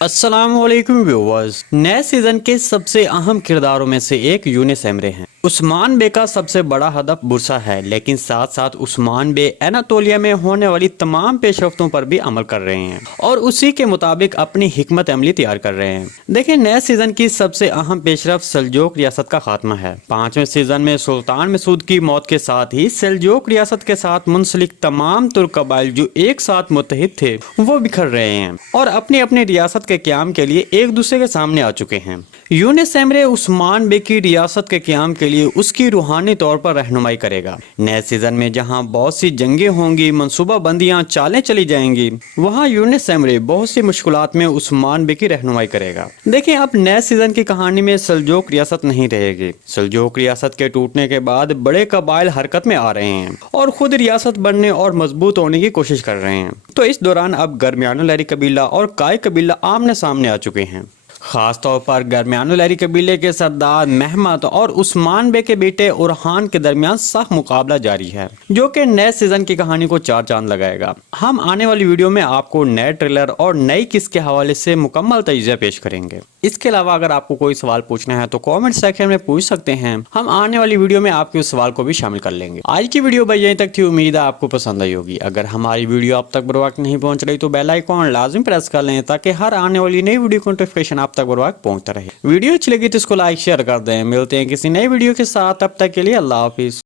السلام علیکم ویورز، نئے سیزن کے سب سے اہم کرداروں میں سے ایک یونس ایمرے ہیں۔ عثمان بے کا سب سے بڑا ہدف برسا ہے، لیکن ساتھ ساتھ عثمان بے اناطولیہ میں ہونے والی تمام پیش رفتوں پر بھی عمل کر رہے ہیں اور اسی کے مطابق اپنی حکمت عملی تیار کر رہے ہیں۔ دیکھیں، نئے سیزن کی سب سے اہم پیش رفت سلجوق ریاست کا خاتمہ ہے۔ 5ویں سیزن میں سلطان مسعود کی موت کے ساتھ ہی سلجوق ریاست کے ساتھ منسلک تمام ترک قبائل جو ایک ساتھ متحد تھے وہ بکھر رہے ہیں اور اپنی اپنی ریاست کے قیام کے لیے ایک دوسرے کے سامنے آ چکے ہیں۔ یونس ایمرے عثمان بے کی ریاست کے قیام کے لیے اس کی روحانی طور پر رہنمائی کرے گا۔ نئے سیزن میں جہاں بہت سی جنگیں ہوں گی، منصوبہ بندیاں چالیں چلی جائیں گی، وہاں یونس ایمرے بہت سی مشکلات میں عثمان بے کی رہنمائی کرے گا۔ دیکھیں، اب نئے سیزن کی کہانی میں سلجوق ریاست نہیں رہے گی۔ سلجوق ریاست کے ٹوٹنے کے بعد بڑے قبائل حرکت میں آ رہے ہیں اور خود ریاست بننے اور مضبوط ہونے کی کوشش کر رہے ہیں۔ تو اس دوران اب گرمیانو لہری قبیلہ اور کائی قبیلہ آمنے سامنے آ چکے ہیں۔ خاص طور پر گرمیانو لہری قبیلے کے سردار محمد اور عثمان بے کے بیٹے اورحان کے درمیان سخت مقابلہ جاری ہے، جو کہ نئے سیزن کی کہانی کو چار چاند لگائے گا۔ ہم آنے والی ویڈیو میں آپ کو نئے ٹریلر اور نئی قسط کے حوالے سے مکمل تجزیہ پیش کریں گے۔ اس کے علاوہ اگر آپ کو کوئی سوال پوچھنا ہے تو کامنٹ سیکشن میں پوچھ سکتے ہیں، ہم آنے والی ویڈیو میں آپ کے اس سوال کو بھی شامل کر لیں گے۔ آج کی ویڈیو بھائی یہیں تک تھی، امید ہے آپ کو پسند آئی ہوگی۔ اگر ہماری ویڈیو اب تک بر وقت نہیں پہنچ رہی تو بیل آئیکن لازم پریس کر لیں تاکہ ہر آنے والی نئی ویڈیو کی نوٹیفیکیشن آپ تک بر وقت پہنچتا رہے۔ ویڈیو اچھی لگی تو اس کو لائک شیئر کر دیں۔ ملتے ہیں کسی نئی ویڈیو کے ساتھ، تب تک کے لیے اللہ حافظ۔